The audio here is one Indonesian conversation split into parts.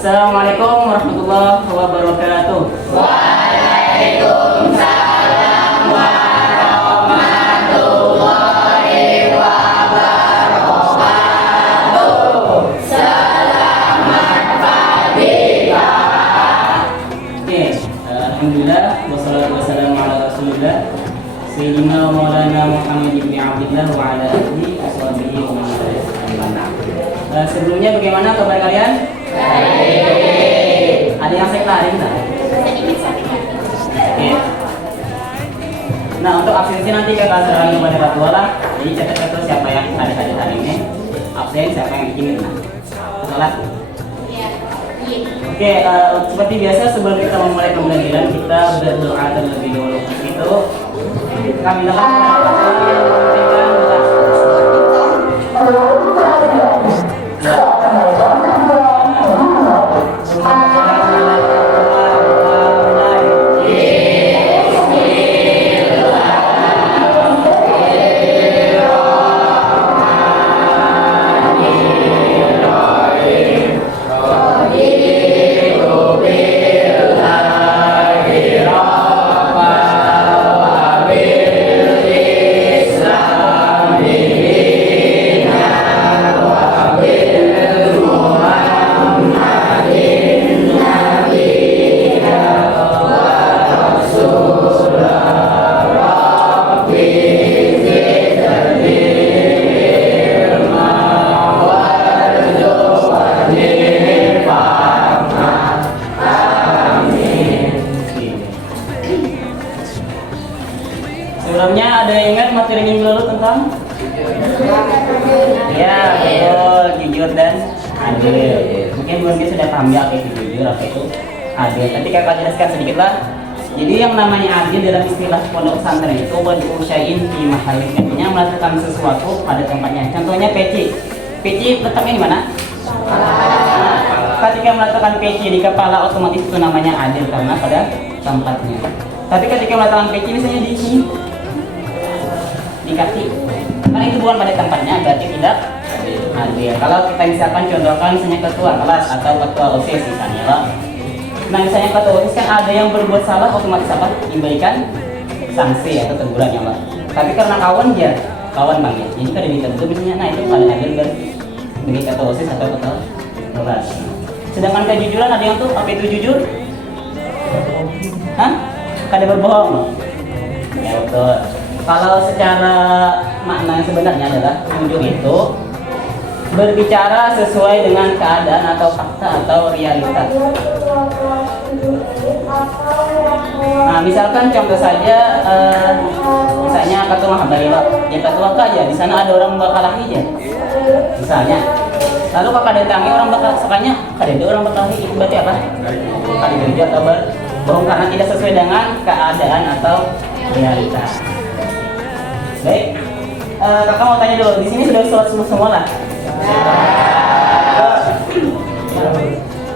Assalamualaikum warahmatullahi wabarakatuh. Waalaikumsalam warahmatullahi wabarakatuh. Selamat pagi, Pak. Oke, alhamdulillah wassalatu wassalamu ala Rasulillah Sayyidina wa maulana Muhammad ibn Abdillah wa ala alihi washabihi wa man walah. Sebelumnya bagaimana kabar kalian? Baik. Ada yang sektarin tak? Sedikit sakit. Oke. Nah, untuk absensi nanti kakak serahkan kepada Ketua lah. Jadi catat siapa yang hadir hari ini, absen siapa yang bikin. Salat. Iya. Oke, seperti biasa sebelum kita memulai pembelajaran kita berdoa terlebih dahulu. Itu kami sebelumnya ada yang ingat materi minggu lalu tentang? Ya, betul, jujur dan adil. Mungkin mungkin sudah paham ya apa itu jujur, apa itu adil. Nanti kakak jelaskan sedikit lah. Jadi yang namanya adil dalam istilah pondok pesantren itu wad'u syai'in fi mahallih, artinya meletakkan sesuatu pada tempatnya. Contohnya peci. Peci letaknya di mana? Ketika meletakkan peci di kepala, otomatis itu namanya adil karena pada tempatnya. Tapi ketika meletakkan peci misalnya di sini, di kaki, karena itu bukan pada tempatnya, berarti tidak adil. Kalau kita misalkan contohkan misalnya ketua kelas atau ketua OSIS misalnya lah. Nah misalnya ketua OSIS kan ada yang berbuat salah, otomatis apa? Diberikan sanksi atau teguran ya Allah. Tapi karena kawan dia, kawan bang ya, jadi kada ditegur misalnya, nah itu pada adil berarti bagi ketua OSIS atau ketua kelas. Sedangkan kejujuran ada yang tuh apa itu jujur? Hah? Kada berbohong. Ya betul. Kalau secara makna yang sebenarnya adalah jujur itu berbicara sesuai dengan keadaan atau fakta atau realitas. Nah, misalkan contoh saja, misalnya ketua Mahabari Pak, ya ketua aja, di sana ada orang bakalahi aja, misalnya. Lalu kakak datangi orang bakal, sekanya kada ada orang bakalahi, itu berarti apa? Kada kerja atau berbohong karena tidak sesuai dengan keadaan atau realitas. Baik, kakak mau tanya dulu, di sini sudah sholat semua lah.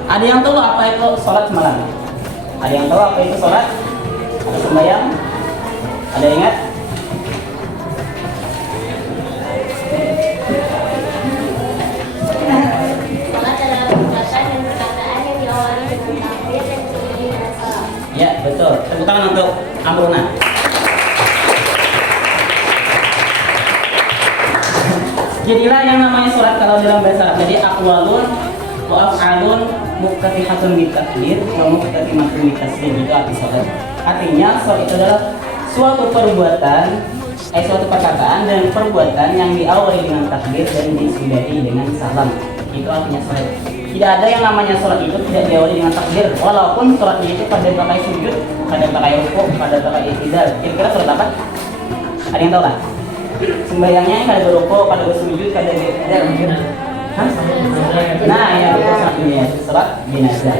Ada yang tahu apa itu sholat semalam? Ada yang tahu apa itu sholat? Ada sembahyang? Ada yang ingat? Sholat adalah perbuatan dan perkataan yang diawali dengan takbir dan diikuti dengan salam. Ya, betul. Tepuk tangan untuk Amruna. Jadilah yang namanya sholat kalau dalam bahasa Arab. Jadi aqwalun wa af'alun muftatihatun bitakbir wa muftatihatun bitaslim, itu arti sholat. Artinya sholat itu adalah suatu perbuatan, suatu perkataan dan perbuatan yang diawali dengan takbir dan disudahi dengan salam. Itu artinya sholat. Tidak ada yang namanya sholat itu tidak diawali dengan takbir, walaupun sholatnya itu pada pakai sujud, pada pakai rukuk, pada pakai i'tidal. Kira-kira sholat apa? Ada yang tahu lah? Sembayangnya kada berrukuk, kada bersujud, kada i'tidal. Hah? Nah, ya betul, satunya sholat jenazah.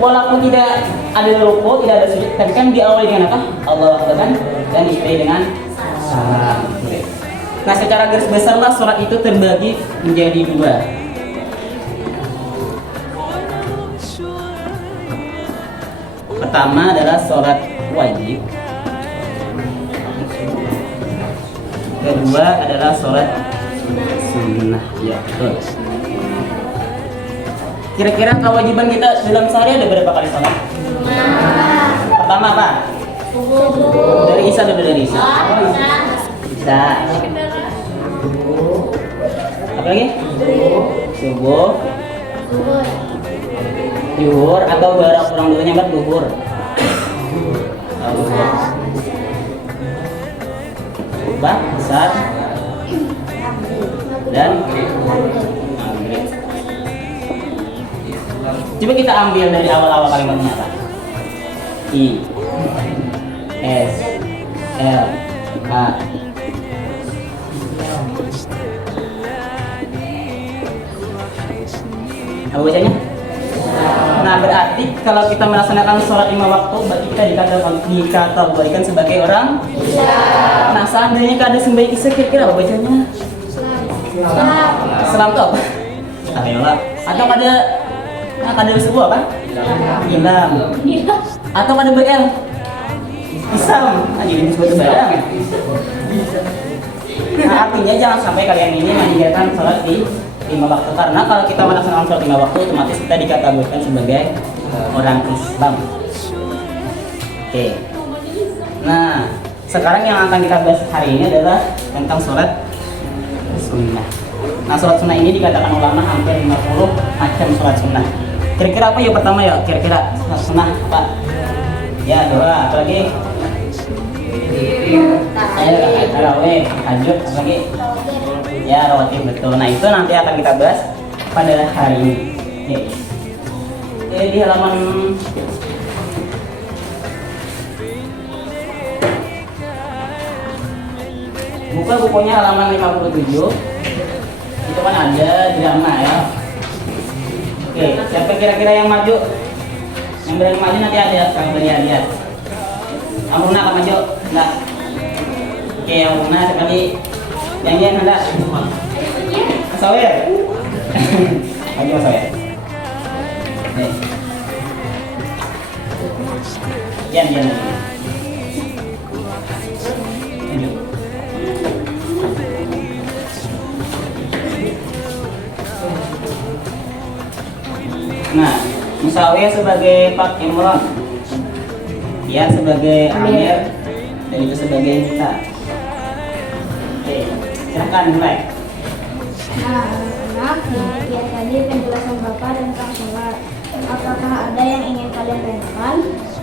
Walaupun tidak ada rukuk, tidak ada sujud, tapi kan diawali dengan apa? Allahu Akbar kan? Dan diikuti dengan salam. Nah, secara garis besar lah sholat itu terbagi menjadi dua. Pertama adalah sholat wajib, kedua adalah sholat sunnah. Ya betul. Kira-kira kewajiban kita dalam sehari ada berapa kali sholat? Pertama apa? Dari Isa dulu, dari Isa. Isa. Apa lagi? Subuh. Zuhur atau bara kurang dulunya buat duhur. Bak, besar dan maghrib. Coba kita ambil dari awal-awal kalimatnya apa? I, S, L, A. Apa bacanya? Nah, berarti kalau kita melaksanakan sholat 5 waktu, berarti kita dikategorikan sebagai orang Islam. Nah, seandainya ada sembahyang isya, kira-kira apa bacanya? Islam itu apa? Ayolah. Atau ada subuh apa? Ilham. Atau ada BL? Islam. Nah, jadi disebut barang. Nah, artinya jangan sampai kalian ini meninggalkan sholat di 5 waktu, karena kalau kita melaksanakan sholat 5 waktu otomatis kita dikategorikan sebagai orang Islam. Oke. Nah, sekarang yang akan kita bahas hari ini adalah tentang sholat sunnah. Nah, sholat sunnah ini dikatakan ulama hampir 50 macam sholat sunnah. Kira-kira apa ya pertama ya? Kira-kira sholat sunnah apa? Ya, doa. Apa lagi? Tarawih, tahajud, apa lagi? Ya, rawatib, betul. Nah, itu nanti akan kita bahas pada hari ini. Oke. Ini di halaman buka bukunya halaman 57. Itu kan ada drama ya. Oke, siapa kira-kira yang maju? Yang berani maju nanti ada yang beri hadiah. Amruna akan maju? Enggak. Oke, Amruna sekali. Yang ada Mas Awir. Maju Mas Awir. Dian. Maju. Nah, Musawir sebagai Pak Imron, Dian sebagai Amir, dan itu sebagai kita. Oke, silakan mulai. Nah, anak-anak, demikian tadi penjelasan Bapak tentang sholat. Apakah ada yang ingin kalian tanyakan?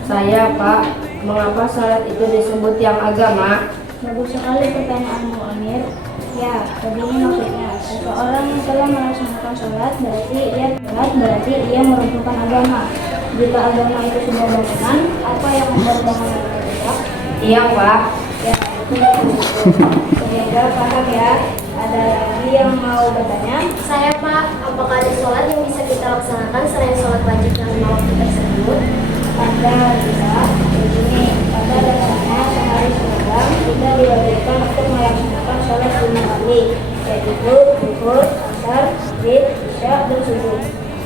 Saya, Pak. Mengapa salat itu disebut yang agama? Bagus sekali pertanyaanmu, Amir. Ya, begini maksudnya. Seseorang yang telah melaksanakan sholat berarti ia meruntuhkan agama. Jika agama itu sudah bangunan, apa yang membuat bangunan itu tegak? Iya, Pak. Ya, itu. Sehingga paham ya. Ada lagi yang mau bertanya? Saya Pak, apakah ada sholat yang bisa kita laksanakan selain sholat wajib dalam 5 waktu tersebut? Ada bisa. Begini, pada dasarnya sehari semalam kita diwajibkan untuk melaksanakan sholat 5 kali, yaitu zuhur, asar, maghrib, isya, dan subuh.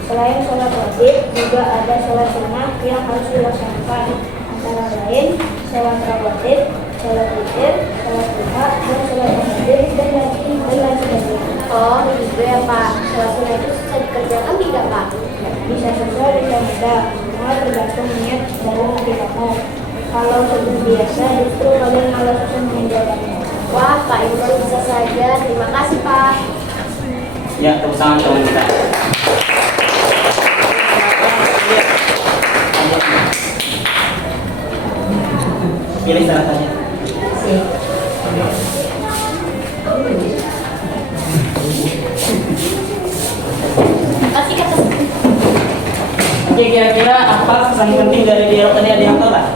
Selain sholat wajib, juga ada sholat sunnah yang harus dilaksanakan, antara lain sholat rawatib, sholat witir, sholat duha, dan sholat tahajud, dan lain sebagainya. Oh, begitu ya Pak. Sholat sunnah itu susah dikerjakan tidak Pak? Bisa susah, bisa mudah, semua tergantung niat dalam hati kamu. Kalau sudah biasa, justru kalian malah susah mengerjakannya. Wah, Pak Imron bisa saja. Terima kasih Pak. Ya, tepuk tangan teman kita. Pilih salah saja. Kasih kata Oke, kira-kira apa pesan penting dari dialog tadi, ada yang tahu nggak?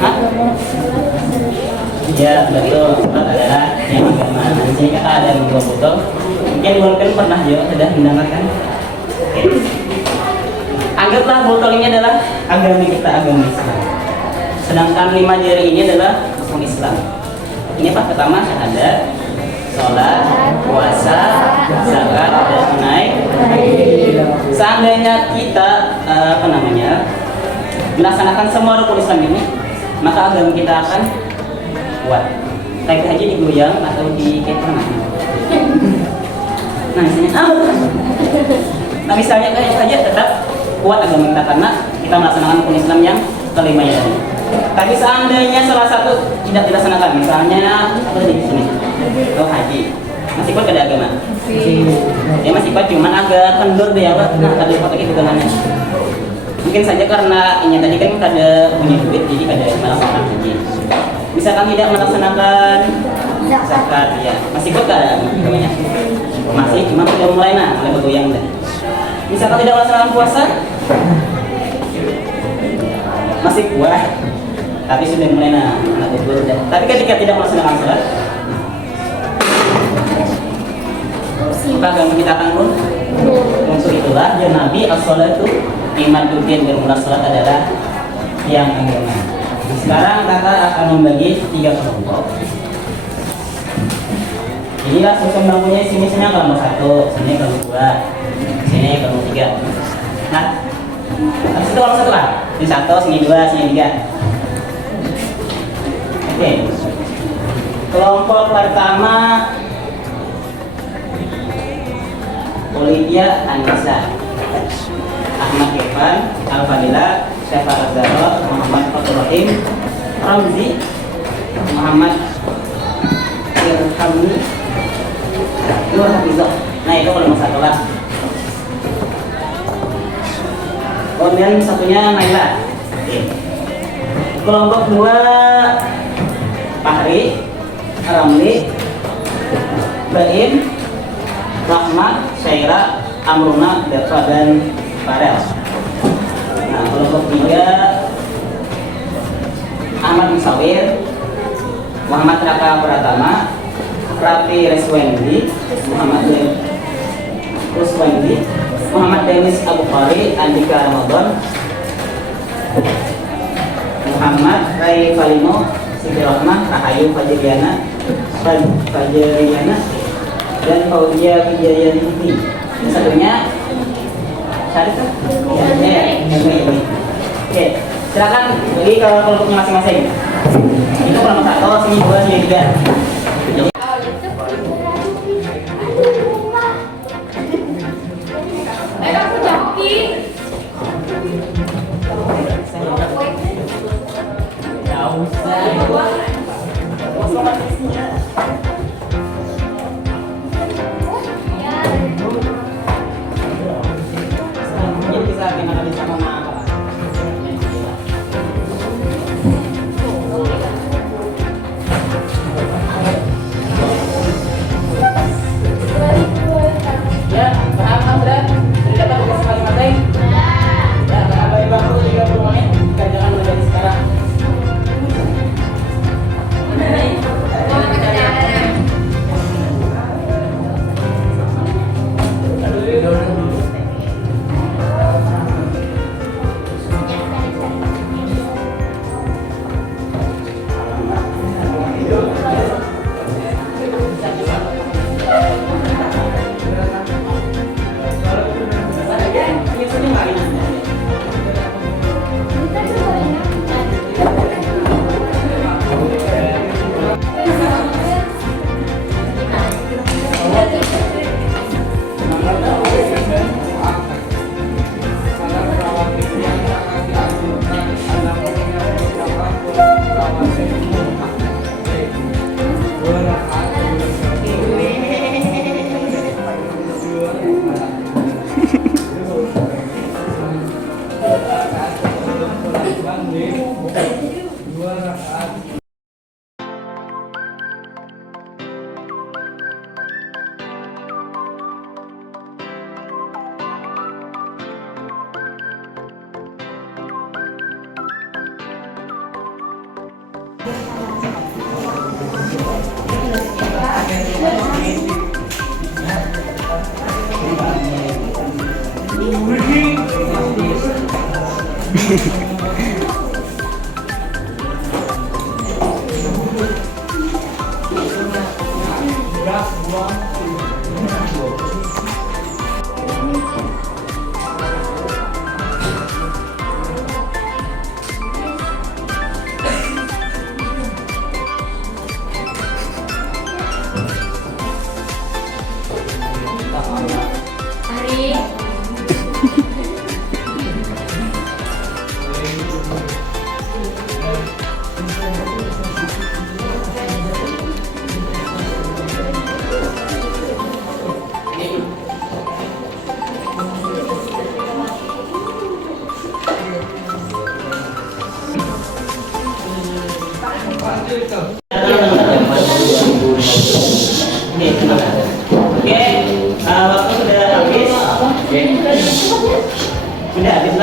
Hah? Ya, betul. Sholat adalah yang agama. Di sini kata ada yang dua botol. Mungkin mungkin pernah juga sudah mendengarkan. Oke. Anggaplah botol ini adalah agama kita, agama Islam. Sedangkan 5 jari ini adalah rukun Islam. Ini apa? Pertama syahadat, sholat, puasa, zakat, dan naik. Seandainya kita melaksanakan semua rukun Islam ini, maka agama kita akan kuat. Kayak haji digoyang atau di kayak mana? Nah, misalnya, Nah misalnya kayak saja tetap kuat agama kita karena kita melaksanakan rukun Islam yang kelima ya tadi. Tapi seandainya salah satu tidak dilaksanakan, misalnya apa tadi di sini? Oh haji, masih kuat ada agama? Ya masih kuat, cuman agak kendur deh ya Pak. Nah tadi pakai pegangannya. Mungkin saja karena ini tadi kan kada punya duit, jadi kada melaksanakan haji. Misalkan tidak melaksanakan zakat, ya masih kuat kada agamanya? Masih, cuma sudah mulai mulai bergoyang tadi. Misalkan tidak melaksanakan puasa, masih kuat, tapi sudah mulai anak gugur. Tapi ketika tidak melaksanakan sholat, maka agama kita akan pun. Untuk itulah ya Nabi as-sholatu imaduddin, bermula sholat adalah yang agama. Sekarang kakak akan membagi 3 kelompok. Inilah susun bangkunya, sini kelompok 1, sini kelompok 2, sini kelompok 3. Nah, habis itu kelompok 1 lah. Sini 1, sini 2, sini 3. Oke. Kelompok pertama Olivia Anissa, Ahmad Irfan, Al-Fadila, Syafa Azharo, Muhammad Fatul Rahim, Ramzi, Muhammad Irhamni, Nur Hafizah. Nah itu kelompok 1 lah. Kemudian satunya Naila. Oke. Kelompok 2 Fahri, Ramli, Baim, Rahmat, Syaira, Amruna, Detra, dan Farel. Nah kelompok 3 Ahmad Musawir, Muhammad Raka Pratama, Rafi Reswendi, Muhammad Denis Abu Khari, Andika Ramadan, Muhammad Rai Falimo, Siti Rahmah, Rahayu Fajriana, dan Fauzia Wijayanti. Yang satunya Syarif kan? Ya, ini. Oke, silakan bagi kalau kelompoknya masing-masing. Itu kelompok 1, sini 2, sini 3. Hari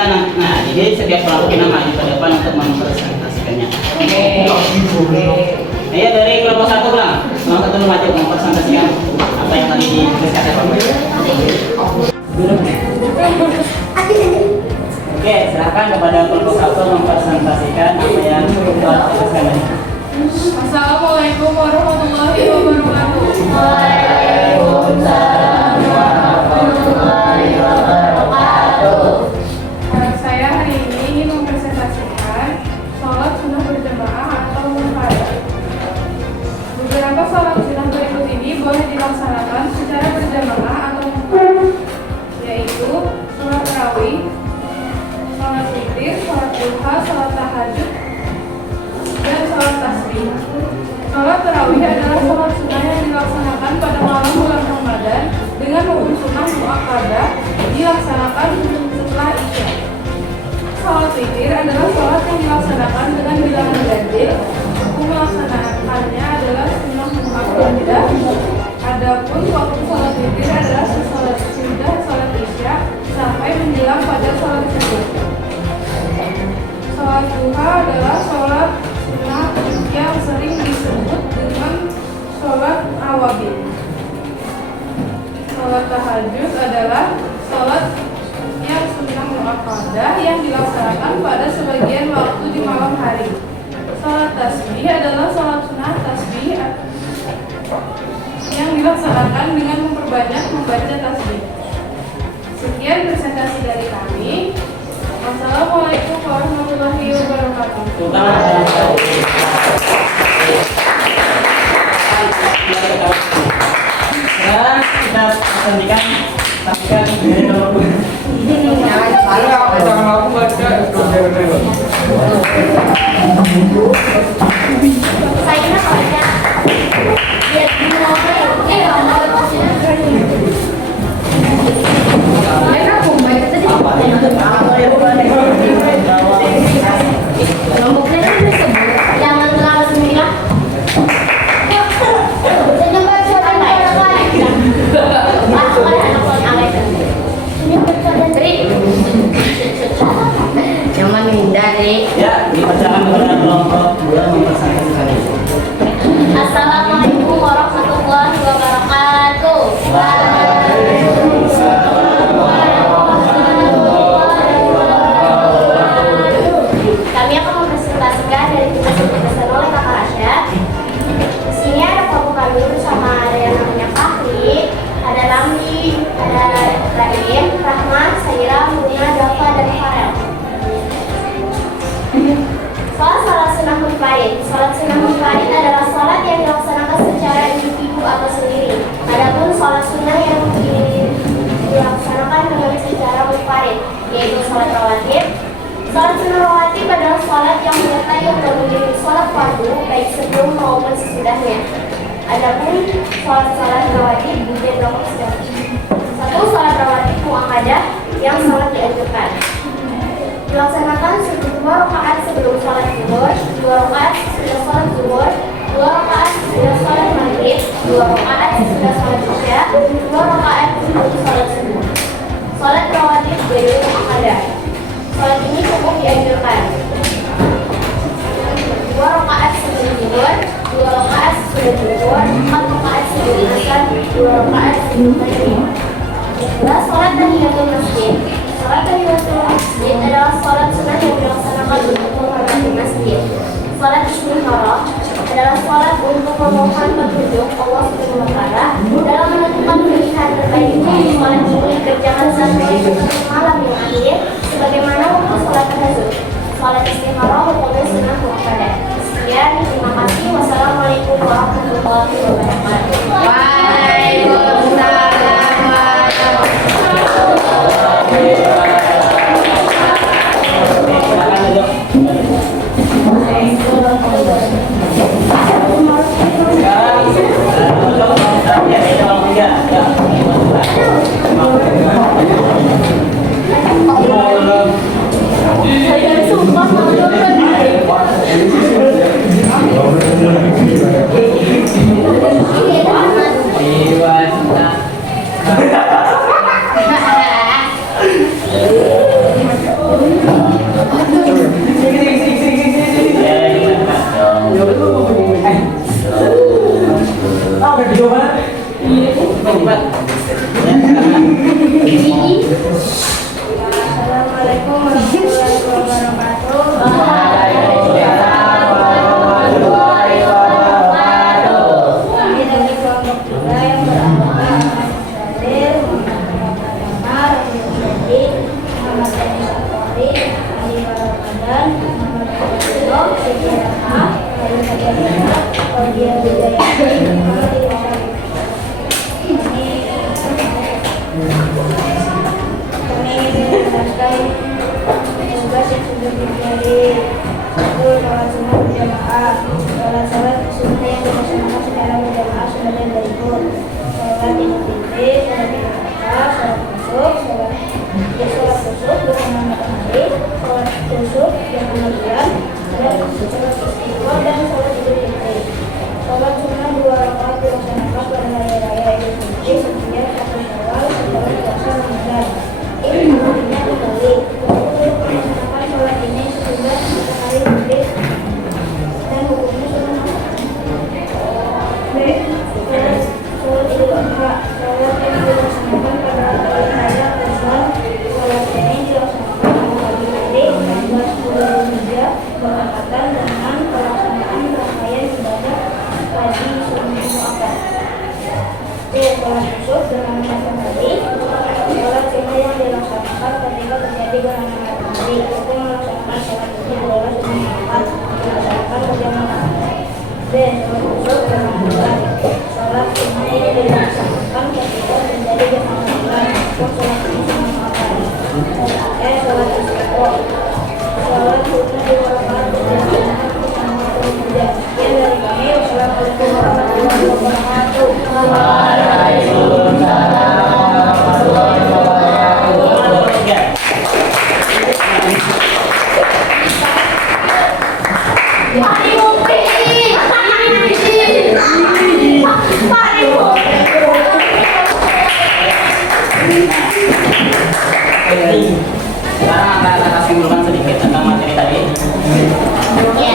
kita nah jadi setiap pelaku kita maju ke depan untuk mempresentasikannya. Oke. Nah, ya dari kelompok satu bang, kelompok satu maju mempresentasikan apa yang tadi didiskusikan Bapak. Oke, silakan kepada kelompok satu mempresentasikan apa yang telah didiskusikan tadi. Assalamualaikum warahmatullahi wabarakatuh. Waalaikumsalam warahmatullahi wabarakatuh. Saya hari ini ingin mempresentasikan sholat sunnah berjamaah atau munfarid. Beberapa sholat sunnah berikut ini boleh dilaksanakan secara berjamaah atau munfarid, yaitu sholat tarawih, sholat witir, sholat duha, sholat tahajud, dan sholat tasbih. Sholat tarawih adalah sholat sunnah yang dilaksanakan pada malam bulan Ramadan dengan hukum sunnah muakkadah dilaksanakan setelah isya. Sholat witir adalah sholat yang dilaksanakan dengan bilangan ganjil. Hukum melaksanakannya adalah sunnah muakkadah. Adapun waktu sholat witir adalah sesudah sholat isya sampai menjelang pada sholat subuh. Sholat duha adalah sholat sunnah yang sering disebut dengan sholat awabin. Sholat tahajud adalah sholat yang sunnah muakkadah yang dilaksanakan pada sebagian waktu di malam hari. Sholat tasbih adalah sholat sunnah tasbih yang dilaksanakan dengan memperbanyak membaca tasbih. Sekian presentasi dari kami. Wassalamualaikum warahmatullahi wabarakatuh. Sekarang kita presentasikan dari kelompok. Saya soalnya biar dimulai. Jangan terlalu sembilan. Jangan baca Jangan hindari. Ya, dipersilakan kepada kelompok dua mempresentasikan. Assalamualaikum warahmatullahi wabarakatuh. Kami akan mempresentasikan dari tugas yang diberikan oleh Kakak Rasya. Di sini ada kelompok kami bersama ada yang namanya Fahri, ada Ramli, ada Rahim, Rahman, Saira, Munia, Dafa, dan Farel. Sholat sunnah munfarid. Sholat sunnah munfarid adalah sholat yang dilaksanakan secara individu atau sendiri. Adapun sholat sunnah yang dilaksanakan dengan secara munfarid, yaitu sholat rawatib. Sholat sunnah rawatib adalah sholat yang menyertai atau menjadi sholat fardu baik sebelum maupun sesudahnya. Adapun sholat rawatib juga dilakukan secara satu sholat rawatib muakkadah yang sholat dianjurkan. Dilaksanakan 2 rakaat sebelum sholat zuhur, 2 rakaat sesudah sholat zuhur, 2 rakaat sesudah sholat maghrib, 2 rakaat sesudah sholat isya, 2 rakaat sebelum sholat subuh. Sholat rawatib dari muakkadah. Sholat ini cukup dianjurkan. 2 rakaat sebelum zuhur, 2 rakaat sesudah zuhur, 4 rakaat sebelum asar, 2 rakaat sebelum maghrib. Sholat tahiyatul masjid. Sholat tahiyatul masjid adalah sholat sunnah yang dilaksanakan untuk menghormati masjid. Sholat istikharah adalah sholat untuk memohon petunjuk Allah Subhanahu wa Ta'ala dalam menentukan pilihan terbaik. Sholat ini dikerjakan sampai malam yang akhir, sebagaimana waktu sholat tahajud. Sholat istikharah hukumnya sunnah muakkadah. Sekian, terima kasih. Wassalamualaikum warahmatullahi wabarakatuh. Waalaikumsalam. Sekarang udah dicoba. Coba. Assalamualaikum warahmatullahi wabarakatuh. Kami dari kelompok 3 yang beranggotakan Ahmad Syahrir, Muhammad Pratama, Rasul Muhammad Dani Satori, Ali Ramadan, Muhammad Abdullah, Siti Rahma, Ayu Nadia, Claudia Wijayati, Muhammad Ibrahim. Kami menjelaskan tugas yang sudah diberi. Satu, sholat sunnah berjamaah. Sholat sunnah yang dilaksanakan secara berjamaah sebagai berikut: sholat idul fitri, sholat idul adha, sholat kusuk gerhana matahari, sholat kusuk gerhana bulan, dan sholat istiqomah dan sholat idul fitri. Sholat sunnah 2 rakaat dilaksanakan pada hari raya idul fitri setiap 1 Syawal setelah puasa Ramadan. Ini artinya kembali untuk melaksanakan sholat ini sesudah matahari terbit dan hukumnya sunnah. B. Sholat idul adha, sholat yang dilaksanakan pada hari raya Islam. Sholat ini dilaksanakan pada pagi hari 16 bulan Dzulhijjah bertepatan dengan pelaksanaan rangkaian ibadah haji sunnah muakkad. C. Sholat kusuk gerhana matahari, sholat sunnah yang dilaksanakan ketika terjadi gerhana matahari. Untuk melaksanakan sholat ini adalah sunnah muakkad dilaksanakan berjamaah. D. Sholat kusuk gerhana bulan, sholat sunnah ini dilaksanakan ketika terjadi gerhana bulan. Untuk sholat ini sunnah muakkad. E. Sholat istiqomah, sholat sunnah 2 rakaat dilaksanakan bersama keluarga. Sekian dari kami. Wassalamualaikum warahmatullahi wabarakatuh. Sekarang akan kasih simpulkan sedikit tentang materi tadi. Oke,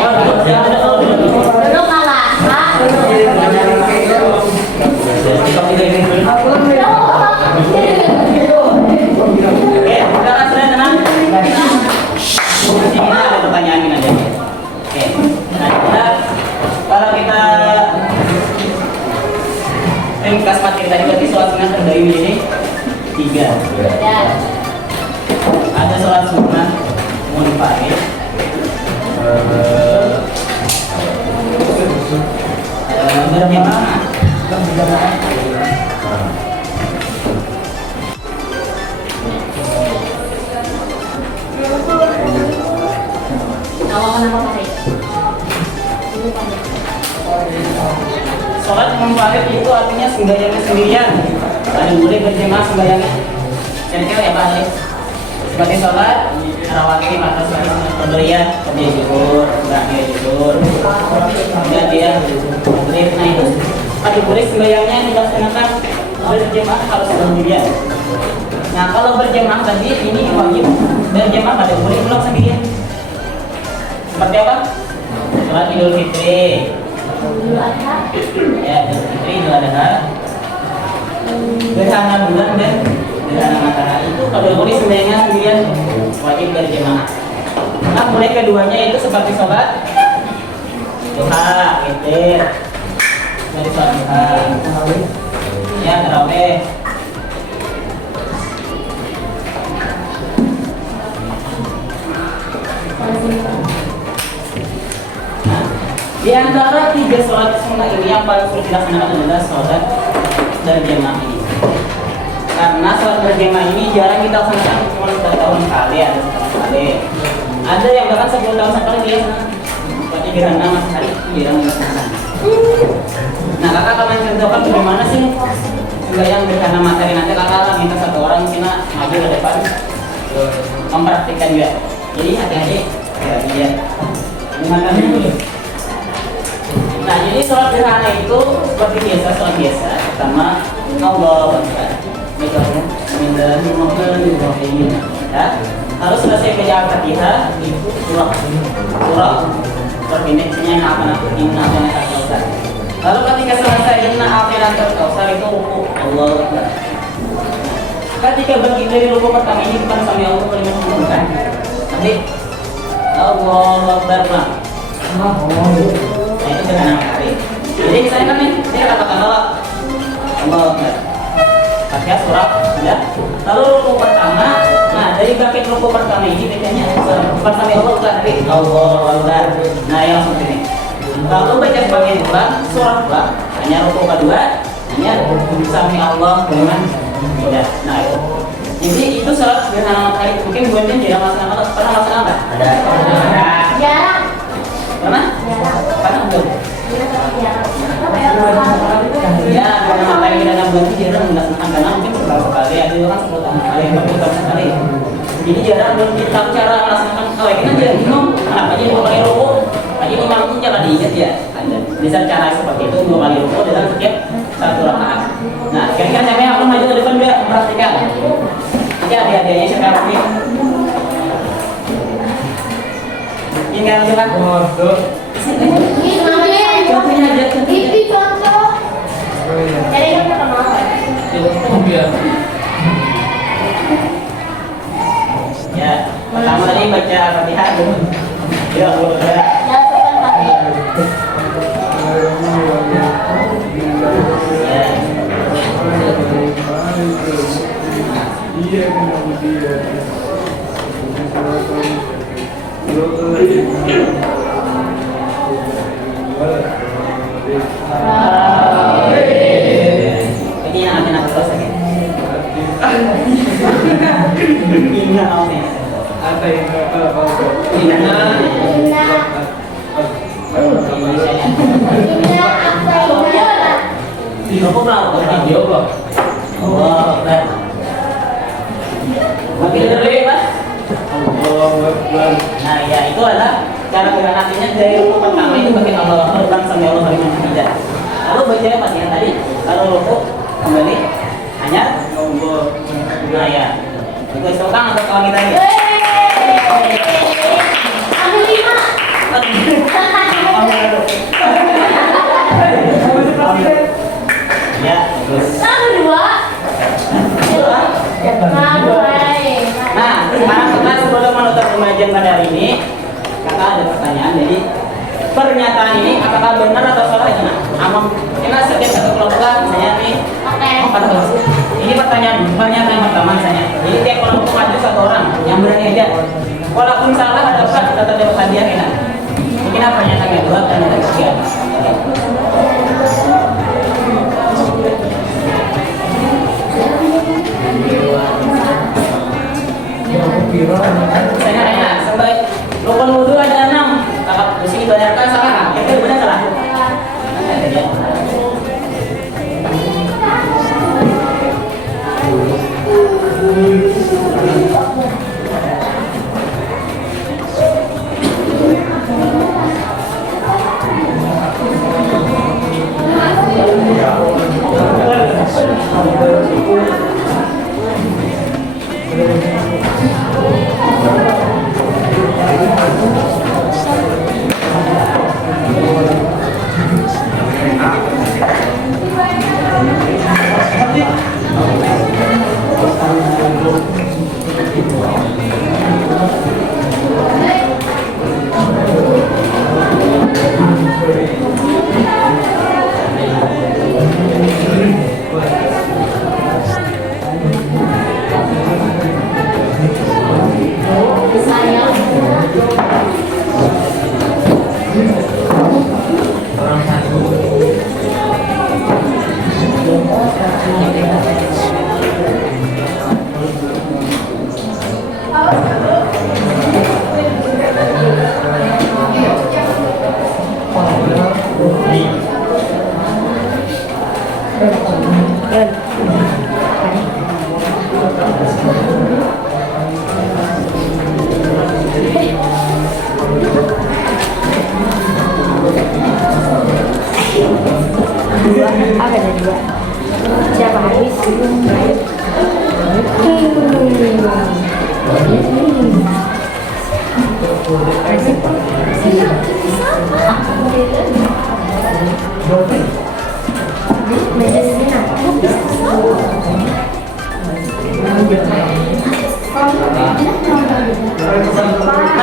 sekarang sudah tenang. Ini ada pertanyaan ini aja. Oke, nah, kalau kita ringkas materi tadi berarti sholat sunnah terbagi menjadi 3. Ada sholat sunnah munfarid, berjamaah, sholat munfarid itu artinya sembahyangnya sendirian. Ada boleh berjamaah sembahyangnya. Kira-kira ya Pak Ali? Seperti sholat rawatib atau sholat pemberian, dia zuhur, enggak dia zuhur, enggak dia maghrib. Nah itu ada boleh sembahyangnya yang dilaksanakan berjamaah harus sendirian. Nah kalau berjamaah tadi ini wajib berjamaah pada boleh pulang sendirian. Seperti apa? Sholat idul fitri, ya idul fitri, idul adha, gerhana bulan dan gerhana matahari. Itu kalau boleh sembahyangnya sendirian wajib berjamaah. Nah mulai keduanya itu seperti sholat duha, witir, dari sholat duha, ya tarawih. Nah, di antara 3 sholat sunnah ini yang paling sulit dilaksanakan adalah sholat berjamaah ini. Karena sholat berjamaah ini jarang kita laksanakan, cuma setahun sekali, ada setahun sekali. Ada yang bahkan 10 tahun sekali dia seperti gerhana matahari jarang dilaksanakan. Nah kakak akan mencontohkan bagaimana sih sembahyang gerhana matahari. Nanti kakak minta 1 orang sini maju ke depan mempraktikkan juga. Jadi hati-hati ya lihat. Gimana dulu? Nah jadi sholat gerhana itu seperti biasa, sholat biasa. Pertama Allahu Akbar, Bismillahirrahmanirrahim. Ya, harus selesai baca Al-Fatihah itu surah pendeknya yang akan aku ingatkan. Lalu ketika selesai inna a'tainakal kautsar itu ruku. Allahu Akbar. Ketika bagi dari ruku pertama ini bukan sami Allah kalimat bukan. Nanti Allahu Akbar mah. Nah, itu dengan kali. Jadi saya kan nih, saya katakan Allahu Akbar. Fatihah surah sudah. Lalu ruku pertama, nah dari bangkit ruku pertama ini bedanya bukan sami Allah bukan tapi Allahu Akbar. Nah yang seperti ini. Lalu baca sebagian dua, surah dua, hanya ruku kedua, hanya sami Allah dengan sudah. Nah itu. Jadi itu salat dengan kali mungkin buatnya tidak melaksanakan pernah melaksanakan nggak? Ada. Jarang. Pernah? Jarang. Pernah belum? Jarang. Ya, karena materi kita dalam bulan itu jarang melaksanakan karena mungkin beberapa kali, ada juga kan 10 kali, 40 kali. Jadi jarang belum kita cara melaksanakan kalau ini kan dia bingung kenapa jadi 2 kali ruku, aja imam itu cara diingat ya. Bisa cara seperti itu 2 kali ruku dalam setiap satu rakaat. Nah, kira-kira siapa yang akan maju ke depan biar memperhatikan? Nanti adik-adiknya siapa yang ini? Ini kan siapa? Contohnya aja. Itu contoh. Jadi yang pertama. Ya, pertama tadi baca Fatihah dulu. Ya, boleh ya. Lakukan pakai. Ini yang akan aku terus lagi. Ini apa? Aku mau video loh. Oh, makin lebih Pak. Nah, ya itu adalah cara gerakannya dari ruku pertama itu bagian Allah bukan sampai Allah kalimat tidak. Lalu baca Fatihah tadi, lalu ruku kembali hanya nah ya. Itu istiqam untuk kawan kita ya. Ambil 5. Ya, terus. Ambil 2. Nah, sekarang kita sebelum menutup pengajian pada hari ini, kata ada pertanyaan. Jadi pernyataan ini apakah benar atau salah itu? Nah, amam kita setiap satu kelompok misalnya nih, ini pertanyaan yang pertama misalnya. Jadi tiap kelompok maju satu orang yang berani aja. Walaupun salah ada apa kita tetap dapat hadiah kan? Mungkin apa pernyataan kedua dan ada ketiga. Saya nanya, sebaik rukun wudhu ada 6. Kakak mesti dibayarkan salah nggak? Kira-kira benar salah? Siapa habis? Nah,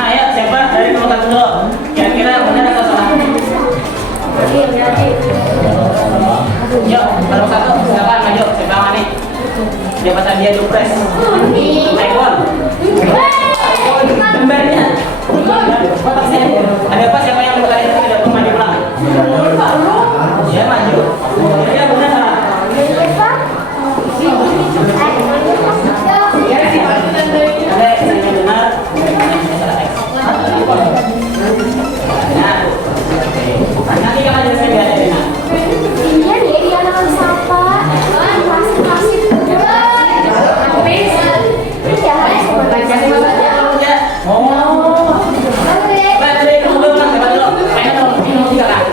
ayo siapa dari nomor 1 dulu? Kira-kira benar atau salah? Yuk, nomor 1 silakan maju. Siapa yang nih? Jabatan dia dupres. Taekwondo. Gambarnya. Ada apa siapa yang berkali itu tidak maju pulang? Ya maju. Kira-kira benar salah? Ada yang benar, yang salah X. Nah, nanti kamu jelaskan ya Dina. Iya nih, dia nama siapa? Masih. Ya, Ya. Oh. Baik, dari kamu dulu kan, siapa dulu? Mainnya dong, ini mau tiga kan?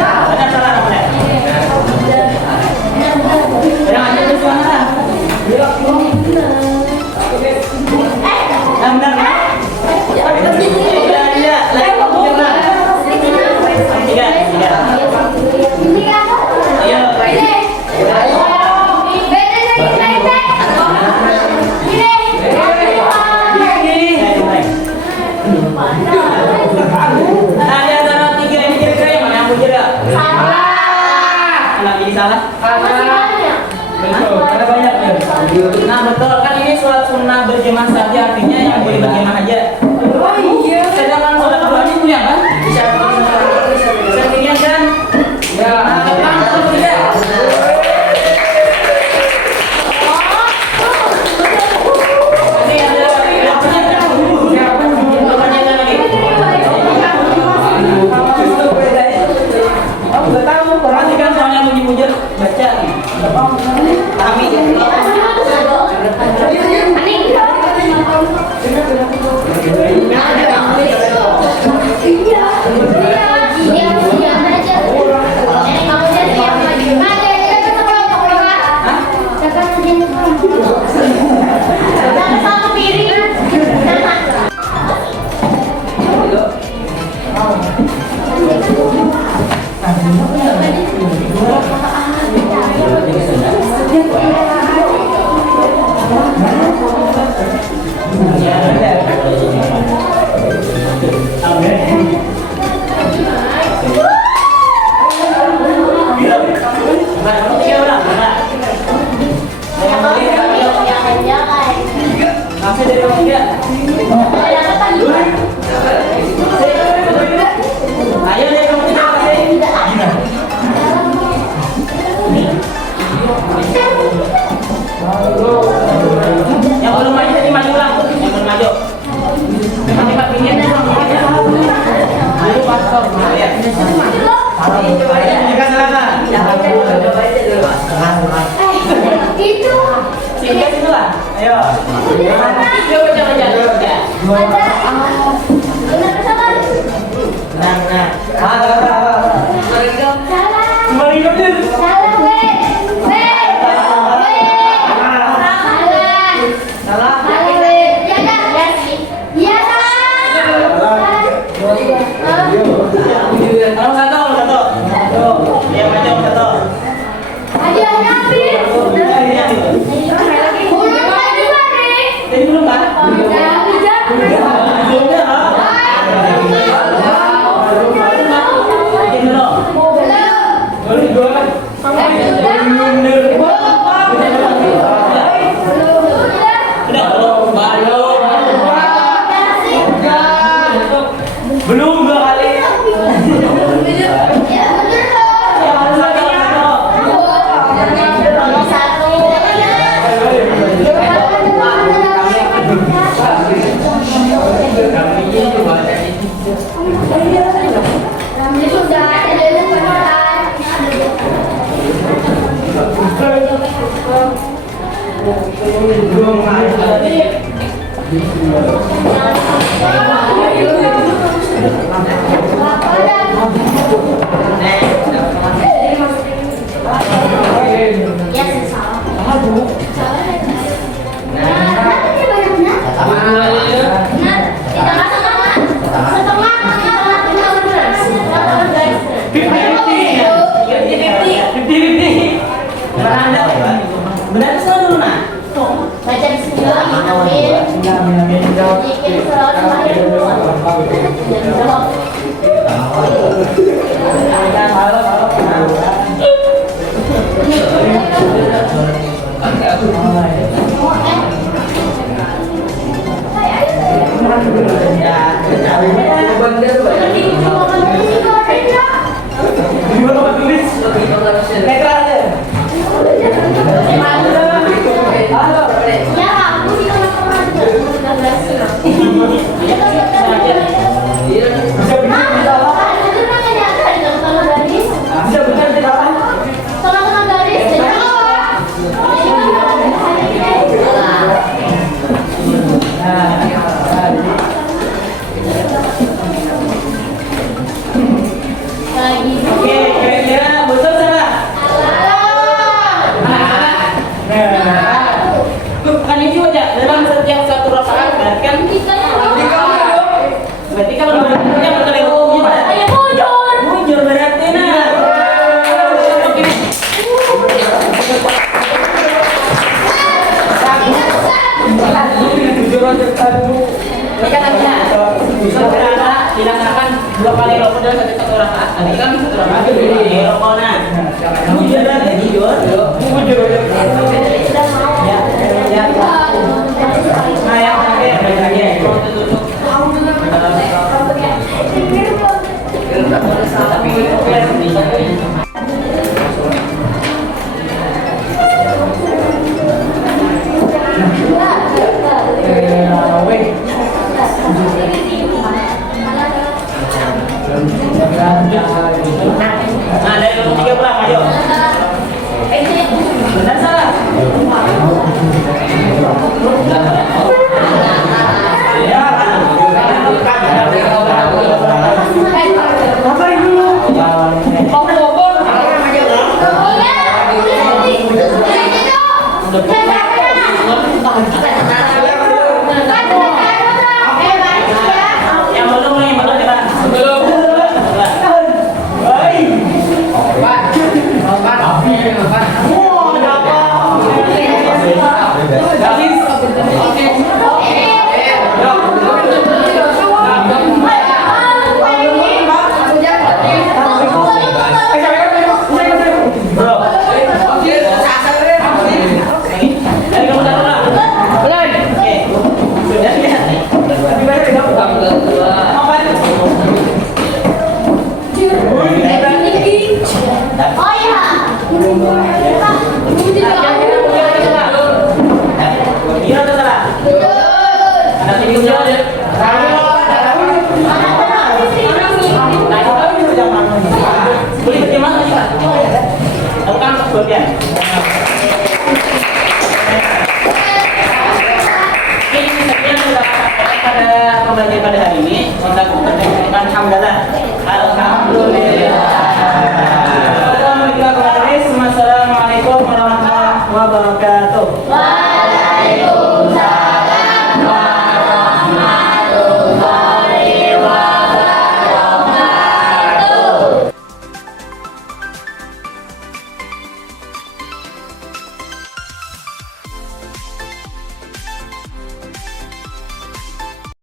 Benar salah apa benar? Benar aja tuh suara. Nah, benar kan? Tidak. Lagi kamu benar. Tidak. Ayo. Nah, di antara tiga ini kira-kira yang mana yang mujur ya? Kenapa jadi salah? Ada banyak ya. Nah betul kan ini sholat sunnah berjemaah saja, artinya yang boleh berjemaah aja. Sedangkan sholat berjemaah punya kan? Sendirian kan? Ya. Nah, betul tidak? Nanti ada pertanyaan lagi. Perhatikan soalnya bunyi-bunyi baca nih. Pahami? Masih dari nomor 3. Ayo dari nomor 3 kasih. Yang belum maju tadi maju ulang. Yang belum maju. Cepat-cepat pingin. Maju pastor. Lihat. Jika silakan. Itu. Sini sini lah. Ayo. Yuk baca-baca. Nah. Kalau satu. Yang maju satu. Jadi belum kan? Belum dua kali. Ya, aku juga nggak pernah Oke, kira-kira betul salah? Kan itu aja dalam setiap satu rakaat kan? Berarti kalau berikutnya berkali hukumnya mujur berarti nah. Oke. Dilaksanakan 2 kali rokok dalam satu rakaat. Tadi kan 1 rakaat jadi rokok nah. Mujur berarti mujur. Ya. Nah, yang terakhir mau tutup. Nah, dari nomor 3 pulang, ayo. Benar salah? Ya, yang belum nih, belum nih, Pak. Belum. Pembelajaran pada hari ini untuk mengucapkan hamdalah. Alhamdulillah. Assalamualaikum warahmatullahi wabarakatuh.